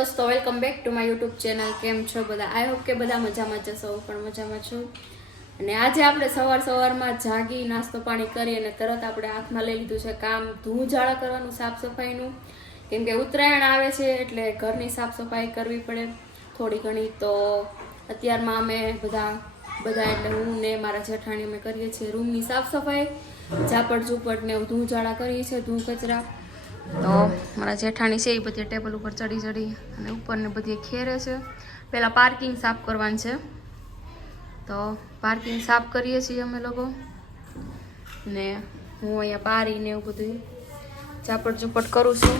દોસ્તો, welcome back to my YouTube channel. કેમ છો બધા? આઈ હોપ કે બધા મજામાં જશો. હું પણ મજામાં છું. અને આજે આપણે સવારમાં જાગી નાસ્તો પાણી કરી અને તરત આપણે હાથમાં લઈ લીધું છે કામ ધૂળ ઝાડા કરવાનું, સાફ સફાઈનું. કેમ કે ઉત્તરાયણ આવે છે એટલે ઘરની સાફ સફાઈ કરવી પડે થોડી ઘણી. તો અત્યારમાં અમે બધા એટલે હું ને મારા જેઠાણી અમે કરીએ છીએ રૂમની સાફ સફાઈ, ઝાપટ ઝૂપટ ને ધૂળ ઝાડા કરીએ છીએ, ધૂળ કચરા. તો મારા જેઠાણી છે એ બધી ટેબલ ઉપર ચડી અને ઉપરને બધી ખેરે છે. પહેલાં પાર્કિંગ સાફ કરવાનું છે, તો પાર્કિંગ સાફ કરીએ છીએ અમે લોકો. ને હું અહીંયા પારીને એવું બધું ઝાપટ ઝૂપટ કરું છું.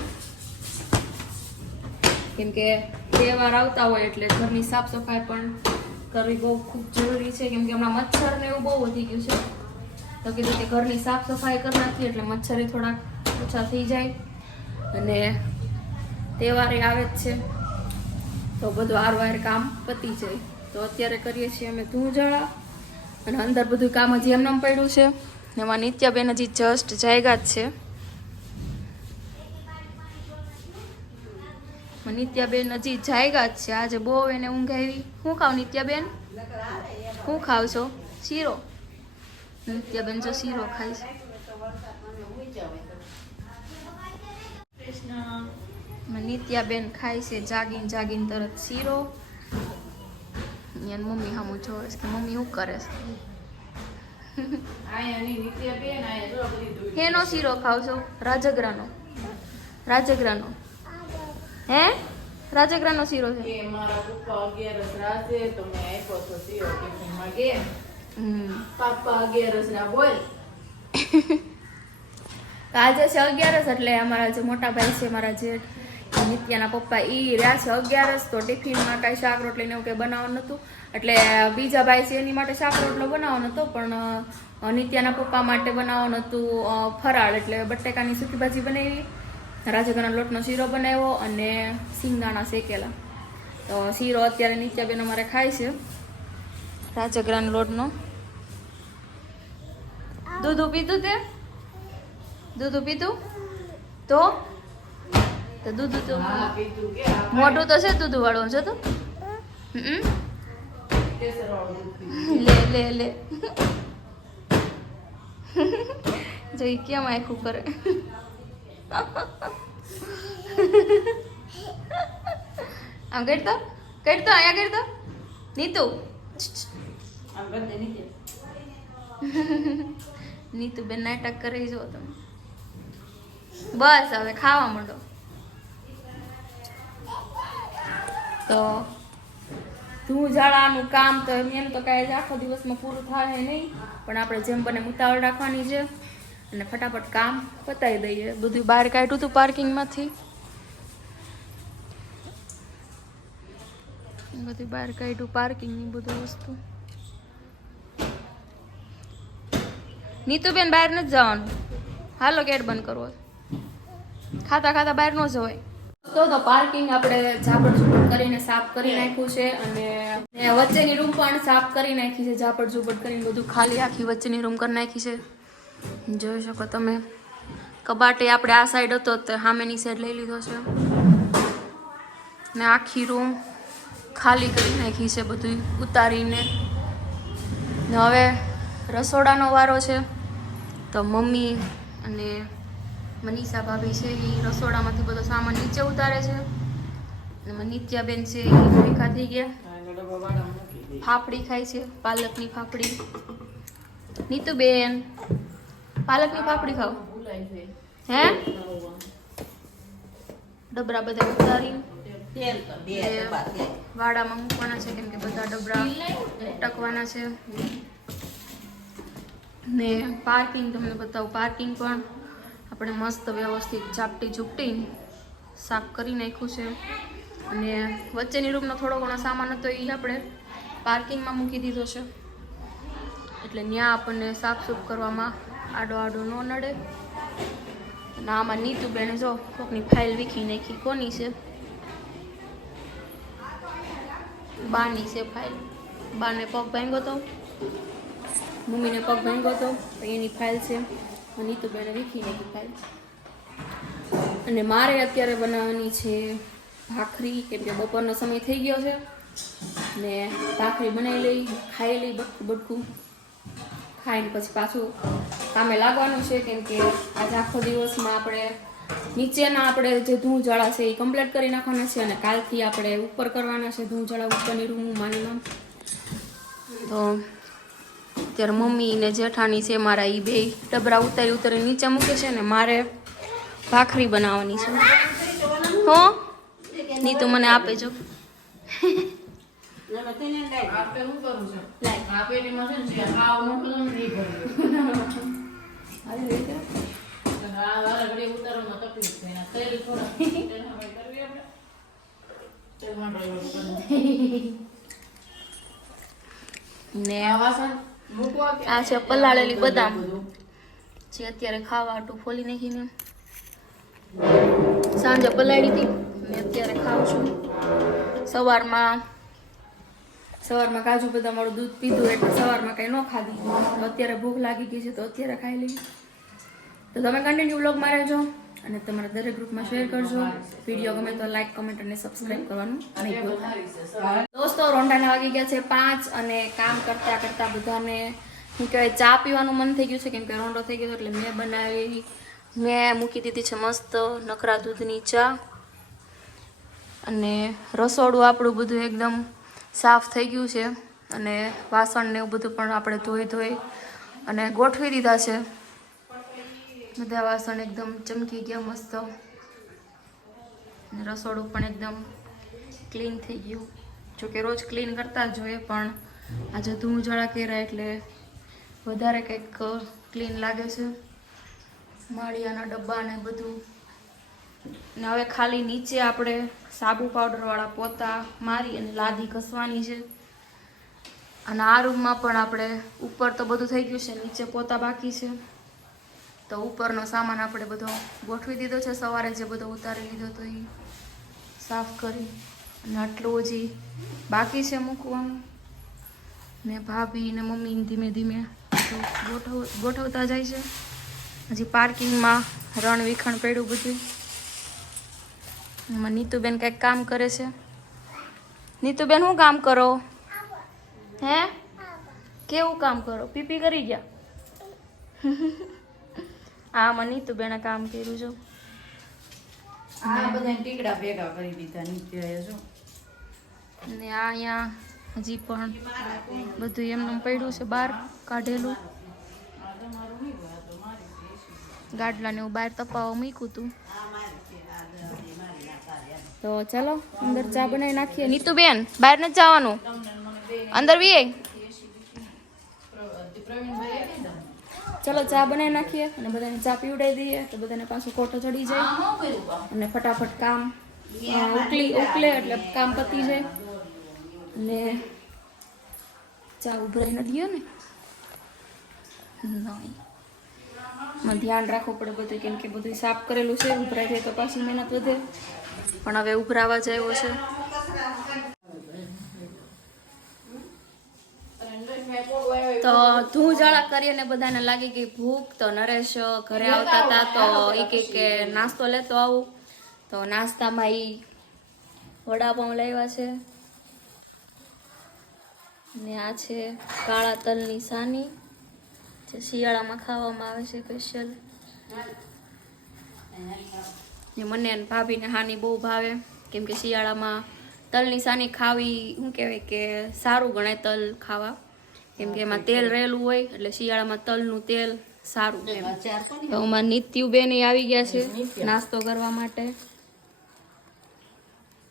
કેમ કે તહેવાર આવતા હોય એટલે ઘરની સાફ સફાઈ પણ કરવી બહુ ખૂબ જરૂરી છે. કેમ કે હમણાં મચ્છર ને એવું બહુ વધી ગયું છે, તો કીધું કે ઘરની સાફ સફાઈ કરી નાખીએ એટલે મચ્છરે થોડાક ઓછા થઈ જાય. અને તહેવારે આવે જ છે તો બધું આરવાર કામ પતી જાય. તો અત્યારે કરીએ છીએ અમે ધૂળ ઝાડા અને અંદર બધું કામ હજી એમનેમ પડ્યું છે. એમાં નિત્યાબેન હજી જસ્ટ જાયગા જ છે. નિત્યાબેન હજી જાયગા જ છે. આજે બહુ એને ઊંઘ આવી. શું ખાવ નિત્યાબેન? શું ખાવ છો? શીરો. નિત્યાબેન જો શીરો ખાય છે. નિત્યાબેન ખાય છે જાગીને તરત શીરો. એની મમ્મી સામું જોવે છે કે મમ્મી શું કરે છે. હેનો શીરો ખાવ છો? રાજગરાનો. હે રાજગરાનો શીરો છે. મારા પપ્પા 11 રાતે તો મેં આપ્યો તો શીરો ટિફિનમાં ગે. પપ્પા 11 બોલ. આજે છે 11 એટલે અમારા જે મોટા ભાઈ છે, મારા જે નિત્યાના પપ્પા, એ રહ્યા છે 11. તો ટિફિનમાં કાંઈ શાક રોટલી ને એવું કંઈ બનાવવાનું નહોતું. એટલે બીજા ભાઈ છે એની માટે શાક રોટલો બનાવવાનો હતો, પણ નિત્યાના પપ્પા માટે બનાવવાનું હતું ફરાળ. એટલે બટેકાની સૂકી ભાજી બનાવી, રાજગરાના લોટનો શીરો બનાવ્યો અને સિંગદાણા શેકેલા. તો શીરો અત્યારે નિત્યાબેન અમારે ખાય છે રાજગરાના લોટનો. દૂધ પીધું તે? દૂધ પીધું? તો દૂધ તો મોટું તો છે દૂધ વાળું છે. તો લે જોઈ કેમ આખું કરે. આમ કરતો અહીંયા કરતો નીતુ. નીતુ બેન નાટક કરી જો તમે. બસ હવે ખાવા માંડો. તો ધૂળ ઝાડાનું કામ તો એમ તો કાંઈ આખો દિવસમાં પૂરું થાય નહીં, પણ આપણે જેમ બને ઉતાવળ રાખવાની છે અને ફટાફટ કામ પતાવી દઈએ. બધું બહાર કાઢ્યું હતું પાર્કિંગમાંથી, બધું બહાર કાઢ્યું પાર્કિંગની બધું વસ્તુ. નીતુબેન બહાર નથી જવાનું, હાલો ગેટ બંધ કરવો. ખાતા ખાતા બહાર ન જવાય. તો પાર્કિંગ આપણે ઝાપટ ઝૂપટ કરીને સાફ કરી નાખ્યું છે અને વચ્ચેની રૂમ પણ સાફ કરી નાખી છે. ઝાપટ ઝૂપટ કરીને બધું ખાલી આખી વચ્ચેની રૂમ કરી નાખી છે. જોઈ શકો તમે. કબાટે આપણે આ સાઈડ હતો તો સામેની સાઈડ લઈ લીધો છે ને આખી રૂમ ખાલી કરી નાખી છે બધું ઉતારીને. ને હવે રસોડાનો વારો છે. તો મમ્મી અને મનીષા ભાભી છે એ રસોડામાંથી બધો સામાન નીચે ઉતારે છે. અને નિત્યાબેન છે એ ભૂખા થઈ ગયા, ફાફડી ખાય છે, પાલકની ફાફડી. નીતુબેન પાલકની ફાફડી ખાવ? હે ડબરા બધા ઉતારી વાડામાં મૂકવાના છે, કેમ કે બધા ડબરા ટકવાના છે. ને પાર્કિંગ તમને બતાવું. પાર્કિંગ પણ આપણે મસ્ત વ્યવસ્થિત ઝાપટી ઝૂપટી સાફ કરી નાખ્યું છે. અને વચ્ચેની રૂમનો થોડો ઘણો સામાન હતો એ આપણે પાર્કિંગમાં મૂકી દીધો છે, એટલે ત્યાં આપણને સાફ સૂફ કરવામાં આડો ન નડે. અને આમાં નીતુબેને જો કોકની ફાઇલ વીખી નાખી. કોની છે? બાની છે ફાઇલ. બાને પગ ભાંગ્યો હતો, મમ્મીને પગ ભાંગ્યો હતો, એની ફાઇલ છે. નીતુબેને વીખી નાખી ફાઇલ. અને મારે અત્યારે બનાવવાની છે ભાખરી, કેમ કે બપોરનો સમય થઈ ગયો છે ને ભાખરી બનાવી લઈ, ખાઈ લઈ બટકું ખાઈને પછી પાછું કામે લાગવાનું છે. કેમ કે આજે આખો દિવસમાં આપણે નીચેના આપણે જે ધૂળઝાડા છે એ કમ્પ્લીટ કરી નાખવાના છે અને કાલથી આપણે ઉપર કરવાના છે ધૂળઝાડા ઉપરની રૂમ માનીમાં. તો અત્યારે મમ્મી ને જેઠાણી છે મારા, એ બે ડબરા ઉતારી નીચે મૂકે છે ને મારે ભાખરી બનાવવાની છે. હો નહીં તો મને આપે જો. ને આ છે પલાળેલી બદામ જે અત્યારે ખાવા હાટું ફોલી નાખીને સાંજે પલાળી હતી ને અત્યારે ખાઉં છું. સવારમાં કાજુ બદામ વાળું દૂધ પીધું એટલે સવારમાં કંઈ ન ખાધી. તો અત્યારે ભૂખ લાગી ગઈ છે તો અત્યારે ખાઈ લઈ. તો તમે કન્ટિન્યુ વ્લોગમાં રહેજો અને તમારા દરેક ગ્રુપમાં શેર કરજો. વિડીયો ગમે તો લાઈક, કમેન્ટ અને સબસ્ક્રાઈબ કરવાનું નહીં ભૂલતા. દોસ્તો રોંઢાના વાગી ગયા છે 5 અને કામ કરતા કરતા બધાને શું કહેવાય ચા પીવાનું મન થઈ ગયું છે. કેમ કે રોંઢો થઈ ગયો એટલે મેં મૂકી દીધી છે મસ્ત નકરા દૂધની ચા. અને રસોડું આપણું બધું એકદમ સાફ થઈ ગયું છે અને વાસણ ને એવું બધું પણ આપણે ધોઈ અને ગોઠવી દીધા છે. બધા વાસણ એકદમ ચમકી ગયા મસ્ત. રસોડું પણ એકદમ ક્લીન થઈ ગયું. જોકે રોજ ક્લીન કરતા જ જોઈએ પણ આજે ધૂળઝાડા કર્યા એટલે વધારે કંઈક ક્લીન લાગે છે. માળિયાના ડબ્બા ને બધું. ને હવે ખાલી નીચે આપણે સાબુ પાવડરવાળા પોતા મારી અને લાદી ઘસવાની છે. અને આ રૂમમાં પણ આપણે ઉપર તો બધું થઈ ગયું છે, નીચે પોતા બાકી છે. તો ઉપરનો સામાન આપણે બધો ગોઠવી દીધો છે. સવારે જે બધો ઉતારી લીધો તો એ સાફ કરી અને આટલું હજી બાકી છે મૂકવાનું. ને ભાભી ને મમ્મી ધીમે ધીમે ગોઠવતા જાય છે. હજી પાર્કિંગમાં રણ વિખણ પડ્યું બધું. એમાં નીતુબેન કંઈક કામ કરે છે. નીતુબેન શું કામ કરો? હે કેવું કામ કરો? પીપી કરી ગયા? આમાં નીતુબેને કામ કર્યું છે. આ બધા ટીકડા ભેગા કરી દીધા નીચે જો. ને આ અહીંયા હજી પણ બધું એમનું પડ્યું છે, બહાર કાઢેલું. ગાડલાને એવું બહાર તપાવવા મૂક્યું હતું. તો ચાલો અંદર ચા બનાવી નાખીએ. નીતુબેન બહાર નથી જવાનું, અંદર વીએ. ચલો ચા બનાવી નાખીએ અને બધાને ચા પીવડાવી દઈએ તો બધાને પાછું કોટો ચડી જાય અને ફટાફટ કામ ઉકલે એટલે કામ પતી જાય. અને ચા ઉભરાઈ ન દઈએ ને નહીં ધ્યાન રાખવું પડે બધું. કેમ કે બધું સાફ કરેલું છે. ઉભરાઈ જાય તો પાછી મહેનત વધે. પણ હવે ઉભરાવા જાય છે. તો ધૂળઝાડા કરીને બધાને લાગી ગઈ ભૂખ. તો નરેશ ઘરે આવતા હતા તો એ કે નાસ્તો લેતો આવું. તો નાસ્તામાં એ વડાપાઉં લાવ્યા છે ને આ છે કાળા તલની સાની જે શિયાળામાં ખાવામાં આવે છે સ્પેશિયલ. મને અને ભાભીને હાની બહુ ભાવે. કેમ કે શિયાળામાં તલની સાની ખાવી શું કહેવાય કે સારું ગણાય તલ ખાવા. કેમ કે એમાં તેલ રહેલું હોય એટલે શિયાળામાં તલનું તેલ સારું. તો અમારા નિત્યુબેન આવી ગયા છે નાસ્તો કરવા માટે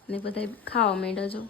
ને બધા ખાવા માંડ્યા જો.